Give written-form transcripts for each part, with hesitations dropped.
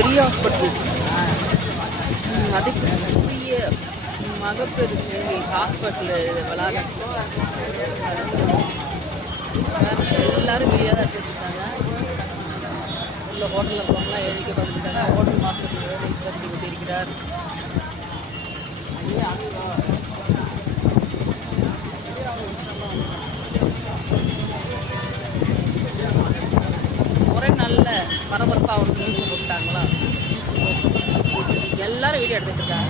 பெரிய ஹாஸ்பிட்டல். அதுக்கு பெரிய மகப்பேறு சேவை ஹாஸ்பிட்டலு விளாட எல்லாரும் வெளியாக தான் எடுத்துருக்காங்க. உள்ள ஹோட்டலில் இருக்கவங்களாம் எழுதிக்க பார்த்துருக்காங்க. ஹோட்டல் மாஸ்டர் கட்டி கொண்டிருக்கிறார். ஒரே நல்ல பரபரப்பாக ஒரு நியூஸ் போட்டாங்களா, எல்லாரும் வீடியோ எடுத்துட்டு இருக்காங்க.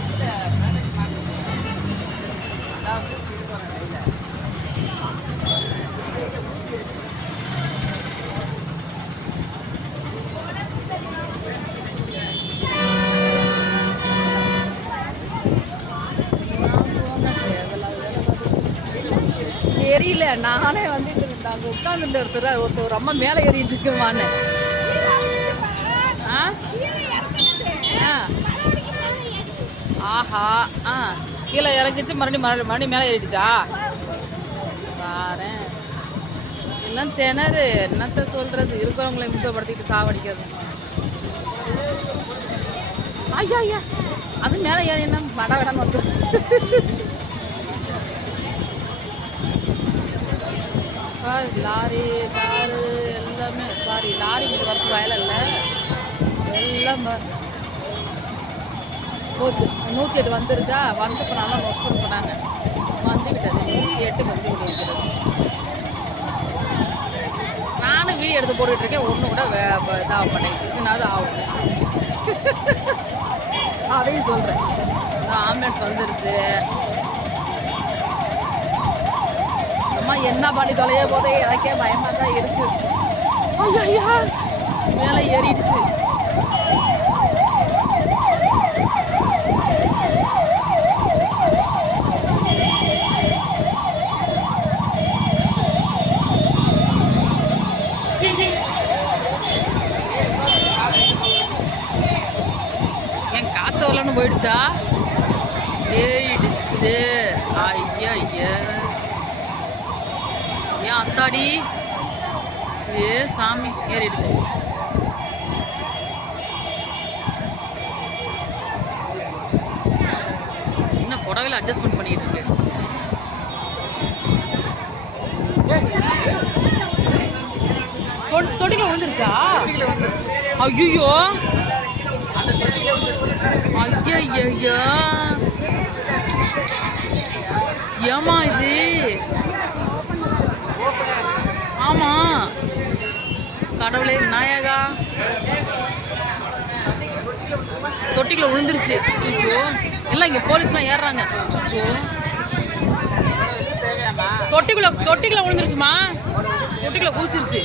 தெரியல, நானே வந்துட்டு இருந்தாங்க உட்காந்துட்டு ஒரு அம்மா மேலே ஏறிட்டு இருக்குமான்னு. ஆஹா, கீழே இறங்கிட்டு மறுபடியும் மேலே ஏறிடுச்சா பாரு. எல்லாம் திணறு, என்னத்த சொல்றது, இருக்கிறவங்களை இம்சப்படுத்திட்டு சாவடிக்கிறது. ஐயா ஐயா, அது மேலே ஏறி என்ன மட விடாம வந்து லாரி காரு எல்லாமே. சாரி, லாரி வரது வயல இல்லை, எல்லாம் போச்சு. 108 வந்துருச்சா, வந்து போனாலும் ஒர்க் பண்ணாங்க, வந்து விட்டது 108 வந்து விடுகிறது. நானும் வீடியோ எடுத்து போட்டுட்டு இருக்கேன், ஒன்று கூட இதாக மாட்டேங்குது. இதுனாவது ஆகும் அதையும் சொல்கிறேன். ஆம்புலன்ஸ் வந்துருச்சு. அம்மா என்ன பண்ணி தொலைய போதே எனக்கே பயமாக தான் இருக்கு. ஐயா மேலே ஏறிடுச்சு. என் காத்து வரலன்னு போயிடுச்சா, ஏறிடுச்சு. ஐயா ஐயா, ஏன் அத்தாடி, ஏ சாமி, ஏறிடுச்சு. என்ன புடவையில் அட்ஜஸ்ட்மெண்ட் பண்ணிட்டு இருக்கு. தொட்டில விழுந்துருச்சா? ஐயோ ஐயா, ஏமா இது? ஆமா, கடவுளே விநாயகா, தொட்டிக்குள்ள விழுந்துருச்சு. ஐயோ, எல்லாம் இங்க போலீஸ்லாம் ஏறுறாங்க. தொட்டிக்குள்ள விழுந்துருச்சுமா, தொட்டிக்குள்ள குதிச்சிருச்சு.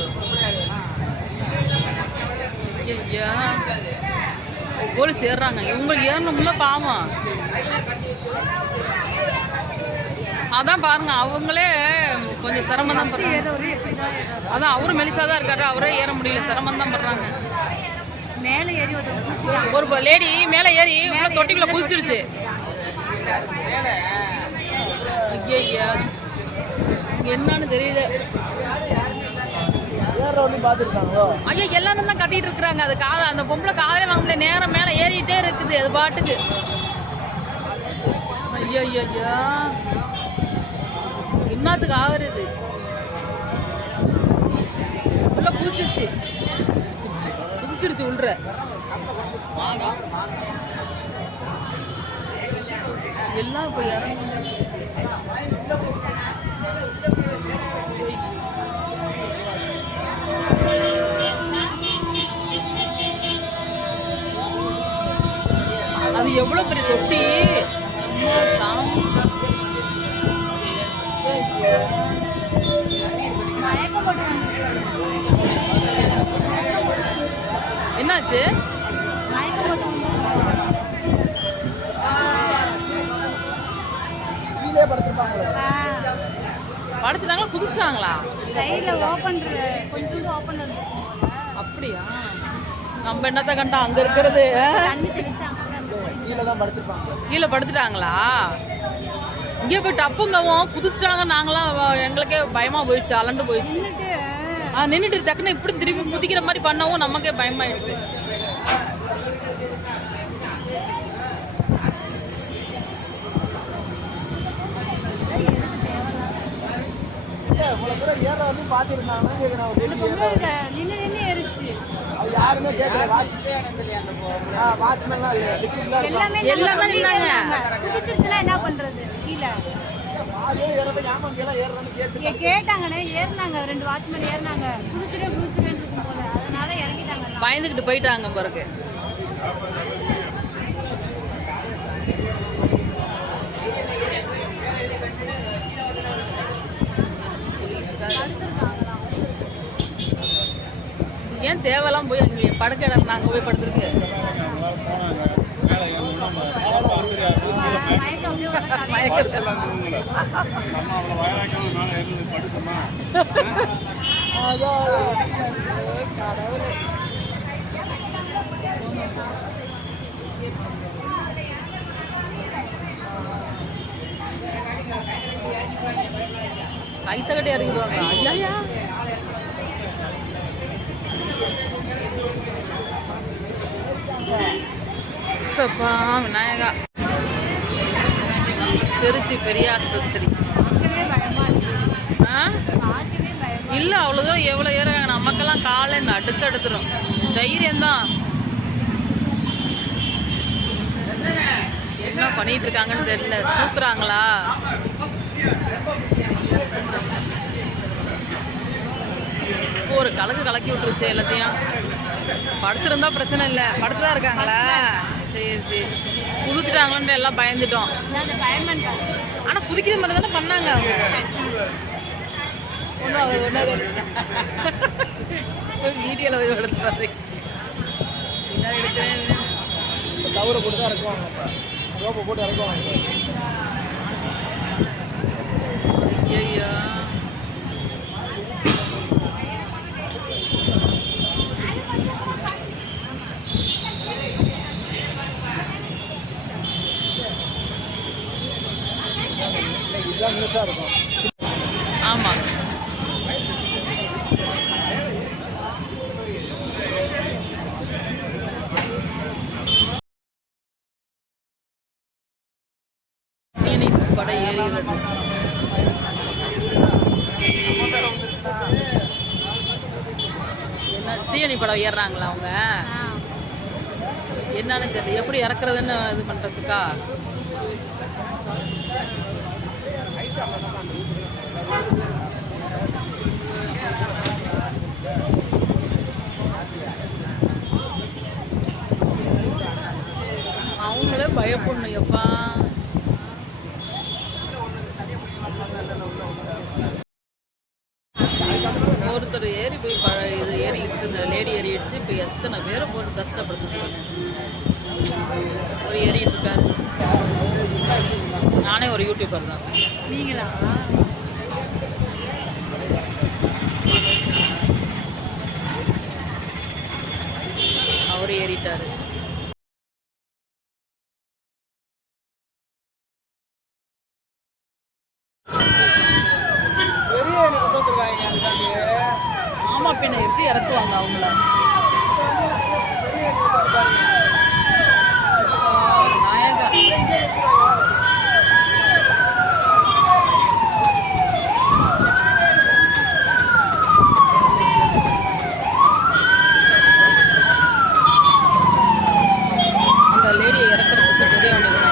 ஐயா, போலீஸ் ஏறுறாங்க. இவங்களுக்கு ஏறணும்ல பாவம். அதான் பாருங்க, அவங்களே கொஞ்சம் சிரமம் தான் பண்றாங்க. அதான் அவரும் மெலிசா தான் இருக்காரு, அவரே ஏற முடியல, சிரமம் தான் பண்றாங்க. மேலே ஏறி ஒரு லேடி மேலே ஏறி உள்ள தொட்டிக்குள்ள குதிச்சிருச்சு. ஐயா, என்னன்னு தெரியல. ஐயா, எல்லாரும் தான் கட்டிட்டு இருக்கிறாங்க. அது அந்த பொம்பளை காதலே வாங்க முடியல, நேரம் மேலே ஏறிட்டே இருக்குது அது பாட்டுக்கு. ஐயா ஐயா, என்னத்துக்கு ஆகுறது? உள்ள குதிச்சிருச்சு உள்ள. எல்லாம் இப்போ அது எவ்வளவு பெரிய தொட்டி. என்னாச்சு? படுத்துட்டாங்களா, குதிச்சிட்டாங்களா? அப்படியா? நம்ம என்னத்த கண்டா அங்க இருக்கிறது. கீழே படுத்துட்டாங்களா? இங்கே போய் டப்புங்கவும் குதிச்சிட்டாங்க. நாங்களாம் எங்களுக்கே பயமா போயிடுச்சு, அலண்டு போயிடுச்சு. நின்றுட்டு டக்குன்னு இப்படி திரும்பி குதிக்கிற மாதிரி பண்ணவும் நமக்கே பயமாயிடுச்சு. நின்று ஏறிச்சு. யாருமே கேட்கல. எல்லாமே நின்னாங்க. குதிச்சிருச்சுன்னா என்ன பண்றது? கீழே கேட்டாங்கண்ணே, ஏறினாங்க. 2 வாட்ச்மேன் ஏறினாங்க. குதிச்சுட்டேன்னு இருக்கும் போல, அதனால இறங்கிட்டாங்க. பயந்துக்கிட்டு போயிட்டாங்க பிறகு. ஏன் தேவையெல்லாம் போய் அங்கே படுக்க இடம் நாங்கள் போய் படுத்துருக்கு. கைத்தகட்டே இறங்கிடுவாங்க. ஐயா சப்பா விநாயகா. திருச்சி பெரிய ஆஸ்பத்திரி. இல்லை அவ்வளோதான். எவ்வளோ ஏறாங்க நமக்கெல்லாம் காலை இந்த அடுத்து எடுத்துரும். தைரியம்தான். என்ன பண்ணிட்டு இருக்காங்கன்னு தெரியல. தூக்குறாங்களா? ஒரு கலக்கி விட்டுருச்சு எல்லாத்தையும். படுத்துருந்தா பிரச்சனை இல்லை. படுத்துதான் இருக்காங்களா? சரி சரி. குதிச்சுட்டாங்கன்னு எல்லாம் பயந்துட்டோம். ஆனால் குதிக்கிற மாதிரி தானே பண்ணாங்க அவங்க. வீடியோவில் போய் எடுத்து எடுக்கிறேன். கவரை போட்டு தான் இறக்குவாங்க. ரோப்பை போட்டு இறக்குவாங்க. ஐயா இதுதான் நியூஸாக இருக்கும். ஆமாம். படை ஏறுகிறது. என்ன தீயணி படம் ஏறுறாங்களா அவங்க? என்னன்னு தெரியல. எப்படி இறக்குறதுன்னு இது பண்ணுறதுக்கா? அவங்களே பயப்படணும். எப்பா ஒருத்தர் ஏறி போய் இது ஏறிடுச்சு. இந்த லேடி ஏறிடுச்சு. இப்போ எத்தனை பேரை போட்டு கஷ்டப்படுத்துது. ஒரு ஏறிட்டு இருக்காரு. நானே ஒரு யூடியூபர் தான். நீங்களா? அவர் ஏறிட்டாரு. ஆமா, பின்ன எப்படி இறக்குவாங்க அவங்கள? நாயகா அந்த லேடியை இறக்குறதுக்கு பெரியவங்க கூட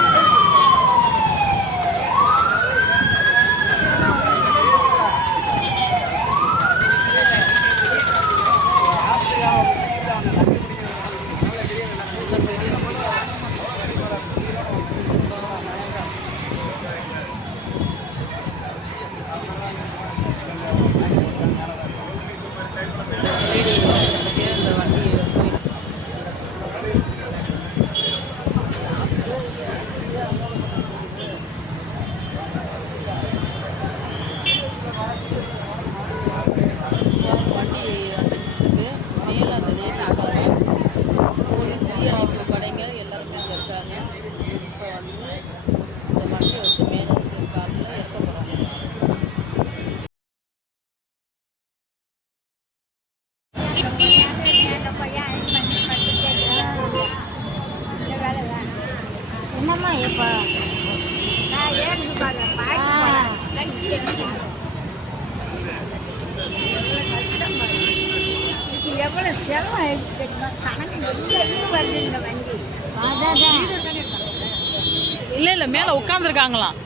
என்னம்மா இப்போ நான் ஏறிட்டு பாருங்க. எவ்வளோ செலவாயிடுச்சு தெரியுமா? கணக்கு எங்கே வருது இந்த வண்டி? அதான் இல்லை இல்லை மேலே உட்காந்துருக்காங்களாம்.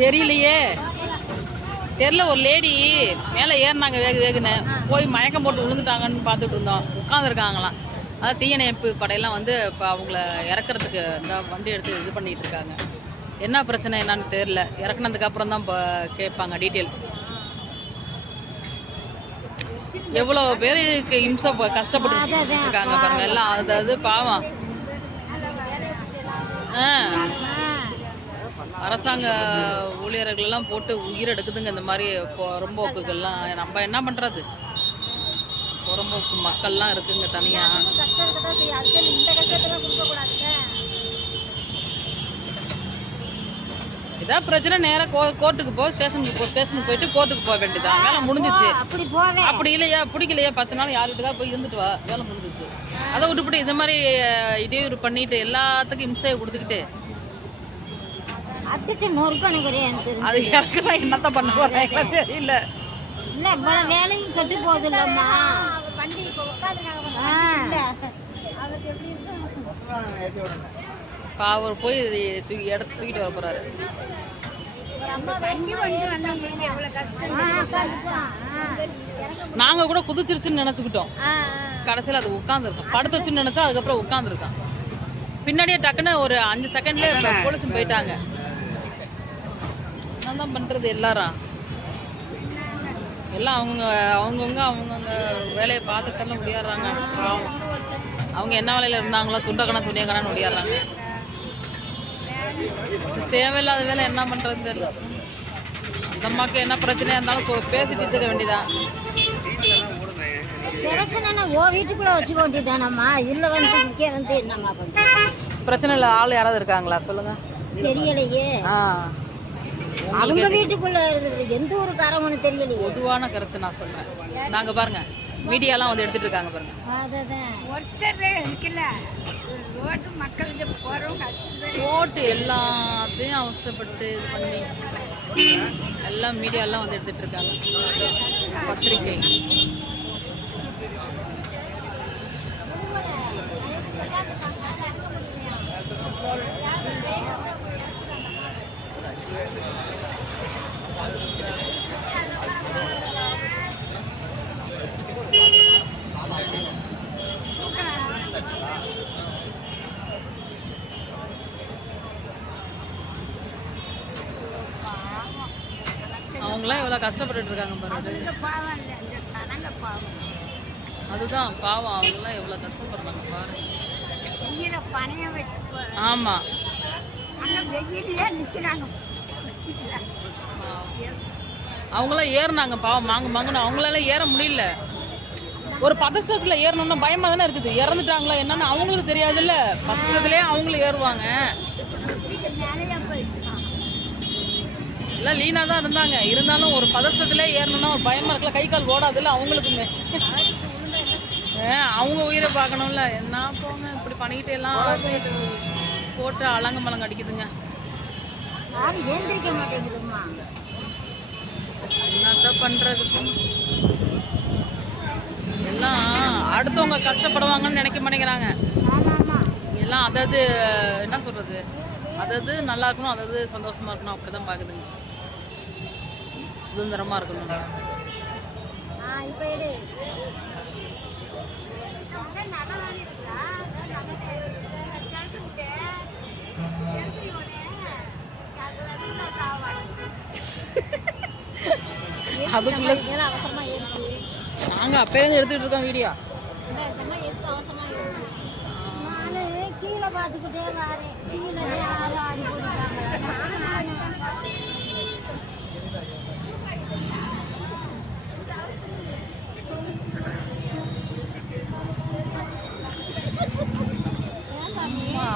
தெரியலையே, தெரில. ஒரு லேடி மேலே ஏறினாங்க வேகுன்னு போய் மயக்கம் போட்டு விழுந்துட்டாங்கன்னு பார்த்துட்டு இருந்தோம். உட்காந்துருக்காங்களாம். அதான் தீயணைப்பு படையெல்லாம் வந்து இப்போ அவங்கள இறக்குறதுக்கு இந்த வண்டி எடுத்து இது பண்ணிகிட்டு இருக்காங்க. என்ன பிரச்சனை என்னன்னு தெரில. இறக்குனதுக்கு அப்புறம் தான் இப்போ கேட்பாங்க டீட்டெயில். எவ்வளோ பேருக்கு இம்சை கஷ்டப்பட்டு இருக்காங்க பாருங்க எல்லாம். அதாவது பாவம். அரசாங்க ஊழியர்கள்லாம் போட்டு உயிர் எடுக்குதுங்க இந்த மாதிரி புறம்போக்குகள்லாம். நம்ம என்ன பண்ணுறது? புறம்போக்கு மக்கள்லாம் இருக்குங்க தனியாக. ஏதாவது பிரச்சனை நேராக கோர்ட்டுக்கு ஸ்டேஷனுக்கு போயிட்டு கோர்ட்டுக்கு போக வேண்டியதான். வேலை முடிஞ்சிச்சு. அப்படி இல்லையா, பிடிக்கலையா, 10 நாள் யார் வீட்டுக்காக போய் இருந்துட்டு வா, வேலை முடிஞ்சிச்சு. அதை விட்டுப்பட்டு இந்த மாதிரி இடையூறு பண்ணிட்டு எல்லாத்துக்கும் இம்சையை கொடுத்துக்கிட்டு அது இறக்குனா என்னத்த பண்ண போறாங்க தெரியல. வேலையும் கட்டு போகுது இல்லம்மா. அவர் போய் இடத்து தூக்கிட்டு வர போறாரு. நாங்க கூட குதிச்சிருச்சுன்னு நினைச்சுக்கிட்டோம். கடைசியில் அது உட்காந்துருக்கோம். படுத்து வச்சுன்னு நினைச்சா அதுக்கப்புறம் உட்காந்துருக்கான். பின்னாடியே டக்குன்னு ஒரு 5 செகண்ட்ல போலீஸும் போயிட்டாங்க. என்ன தான் பண்றது? எல்லாரும் எல்லாம் அவங்கவுங்க வேலையை பார்த்துட்டு முடியாடுறாங்க. அவங்க என்ன வேலையில் இருந்தாங்களோ துணியக்கணா முடியாடுறாங்க. தேவையில்லாத வேலை என்ன பண்ணுறதுன்னு தெரியல. அந்த அம்மாவுக்கு என்ன பிரச்சனையாக இருந்தாலும் பேசி தீர்த்துக்க வேண்டியதான். பிரச்சனைனா வீட்டுக்குள்ளே வச்சுக்க வேண்டியதானம்மா. இதில் வந்து என்னம்மா பண்ணுறது? பிரச்சனை இல்லை. ஆள் யாராவது இருக்காங்களா சொல்லுங்கள். தெரியலையே. அவங்க வீட்டுக்குள்ள எந்த ஒரு காரணம்னு தெரியலையே. பொதுவான கருத்து நான் சொல்றேன். நாங்க பாருங்க மீடியாலாம் வந்து எடுத்துட்டு இருக்காங்க பாருங்க. அதுதான் ஒருத்தரே இருக்கல. ரோட்டு மக்களுக்கு போறவங்க ஓட்டு எல்லாத்தையும் அவசரப்பட்டு இது பண்ணி எல்லாம் மீடியாலாம் வந்து எடுத்துட்டு இருக்காங்க. பத்திரிகை அவங்களாம் எவ்வளோ கஷ்டப்பட்டுட்டு இருக்காங்க பாருங்க. அதுதான் பாவம். அவங்களாம் எவ்வளோ கஷ்டப்படுறாங்க பாருங்க. ஆமா அவங்களாம் ஏறினாங்க பாவம். மாங்கன்னு அவங்களால ஏற முடியல. ஒரு பதஷ்டத்தில் ஏறணும்னா பயமாக தானே இருக்குது. இறந்துட்டாங்களா என்னன்னு அவங்களுக்கு தெரியாதுல்ல. பதஷ்டத்துலேயே அவங்களும் ஏறுவாங்க. எல்லாம் லீனாக தான் இருந்தாங்க. இருந்தாலும் ஒரு பதஷ்டத்திலே ஏறணும்னா ஒரு பயமாக இருக்கல. கை கால் ஓடாதுல்ல அவங்களுக்குமே. அவங்க உயிரை பார்க்கணும்ல. என்ன போங்க இப்படி பண்ணிக்கிட்டு எல்லாம் போட்டு அலங்க மலங்க அடிக்குதுங்க. என்னத்தான் பண்றது? எல்லாம் அடுத்தவங்க கஷ்டப்படுவாங்கன்னு நினைக்க மாட்டேங்கிறாங்க. எல்லாம் அதாவது என்ன சொல்றது, அதாவது நல்லா இருக்கணும், அதாவது சந்தோஷமா இருக்கணும், அப்படிதான் பாக்குதுங்க. சுதந்திரமா இருக்கணும். அதுக்குள்ள நாங்க அப்பயிருந்து எடுத்துட்டு இருக்கோம் வீடியோ. கீழே பார்த்துக்கிட்டே வரேன். கீழே யாரும் ஆடி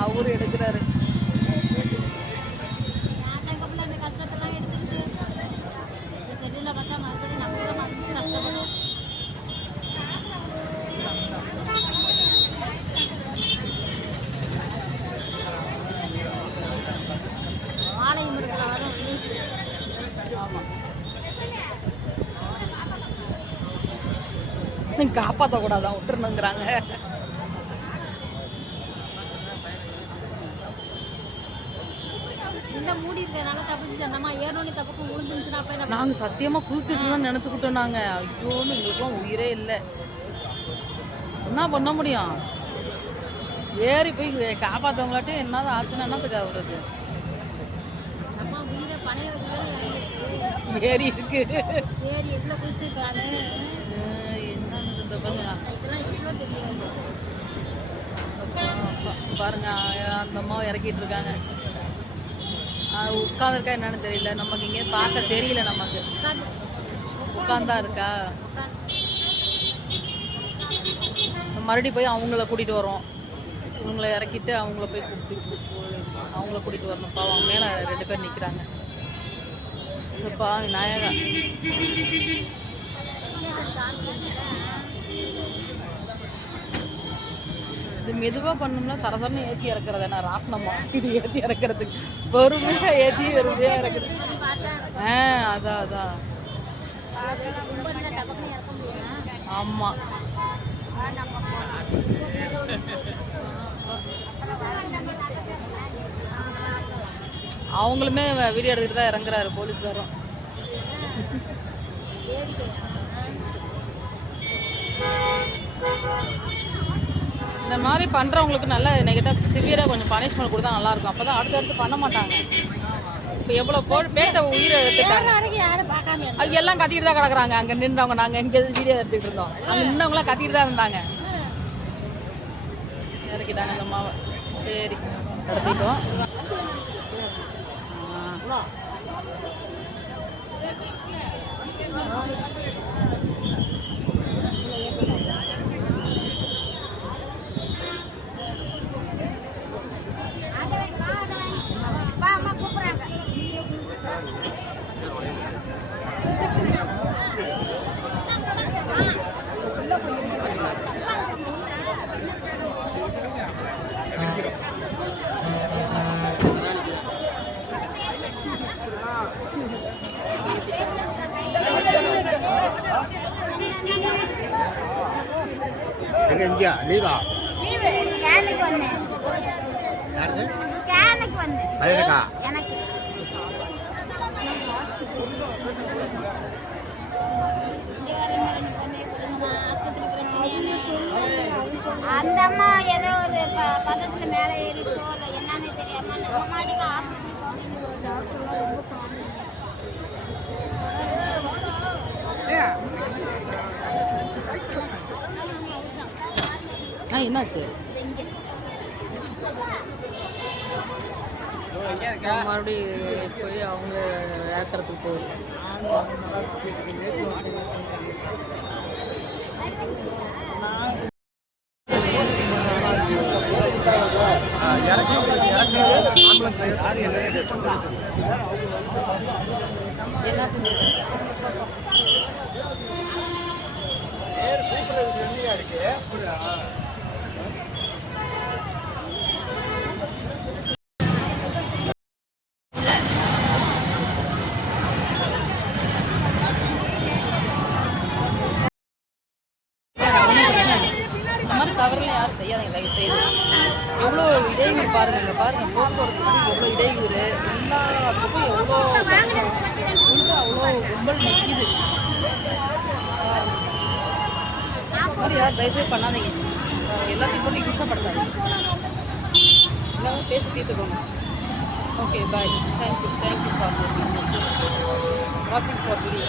அவரு எடுக்கிறாரு. காப்பாற்றக்கூடாதான் விட்டுருணுங்கிறாங்க. மூடி இருக்கிறதுனால தப்பிச்சு நம்ம ஏறணும்னு தப்புக்கு விழுந்துச்சுன்னா அப்ப நாங்கள் சத்தியமாக குதிச்சிட்டு தான் நினச்சிக்கிட்டோம். நாங்கள் ஐயோன்னு எங்களுக்குலாம் உயிரே இல்லை. என்ன பண்ண முடியும்? ஏறி போய் காப்பாற்றவங்களாட்டி என்னதான் ஆச்சுன்னா என்னத்துக்கு ஆகுறது? நம்ம உயிரை பணைய வச்சுதான் ஏறி இருக்கு. ஏறி எவ்வளோ குதிச்சிருக்காங்க. பாருங்க அந்த அம்மாவை இறக்கிட்டு இருக்காங்க. உட்காந்துருக்கா என்னன்னு தெரியல. நமக்கு இங்கே பார்க்க தெரியல. நமக்கு உட்காந்தா இருக்கா. மறுபடியும் போய் அவங்கள கூட்டிகிட்டு வரோம். இவங்கள இறக்கிட்டு அவங்கள போய் அவங்கள கூட்டிகிட்டு வரணும். பாவம் மேலே 2 பேர் நிற்கிறாங்க. பா விநாயகா இது மெதுவாக பண்ணோம்னா சரசரன்னு ஏற்றி இறக்குறது. என்ன ராட்டினமா இது ஏற்றி இறக்குறதுக்கு? பொறுமையாக ஏற்றி பொறுமையாக இறக்குறது. அதான் அதான் ஆமாம். அவங்களுமே வீடியோ எடுத்துகிட்டு தான் இறங்குறாரு போலீஸ்காரும். இந்த மாதிரி பண்ணுறவங்களுக்கு நல்ல நெகட்டிவ் சிவியராக கொஞ்சம் பனிஷ்மெண்ட் கொடுத்தா நல்லாயிருக்கும். அப்போ தான் அடுத்தடுத்து பண்ண மாட்டாங்க. இப்போ எவ்வளோ பேட்ட உயிரை எடுத்துட்டாங்க. அது எல்லாம் கத்திட்டு தான் கிடக்குறாங்க. அங்கே நின்றவங்க நாங்கள் எங்கே வீடியோ எடுத்துக்கிட்டு இருந்தோம். அங்கே நின்றவங்களாம் கத்திட்டு தான் இருந்தாங்க. இறக்கிட்டாங்க அந்த அம்மாவை. சரி எடுத்துக்கிட்டோம். எங்க லீவா? லீவு ஸ்கேனுக்கு வந்தேன். யாருக்கு? ஸ்கேனுக்கு வந்தேன். எனக்கா? எனக்கு அந்த அம்மா ஏதோ ஒரு பதத்துல மேலே ஏறிச்சோ இல்லை என்னன்னு தெரியாம நம்ம மாட்டுக்கு என்னாச்சு? மறுபடியும் போய் அவங்க ஏக்கறதுக்கு போகுது. தவறுலாம் யாரும் செய்யாதீங்க தயவு செய்து. எவ்வளோ இடையூறு பாருங்க. இங்கே பாருங்க போக்குவரத்து எவ்வளோ இடையூறு. எல்லாத்துக்கும் எவ்வளோ அவ்வளோ கும்பல் நிற்கிது. மாதிரி யாரும் தயவுசெய்து பண்ணாதீங்க. எல்லாத்தையும் போட்டு குற்றப்படுத்தாதீங்க. எல்லாமே பேசி தீர்த்துக்கோங்க. Okay bye. தேங்க்யூ ஃபார் வாட்சிங் ஃபார் வீடியோ.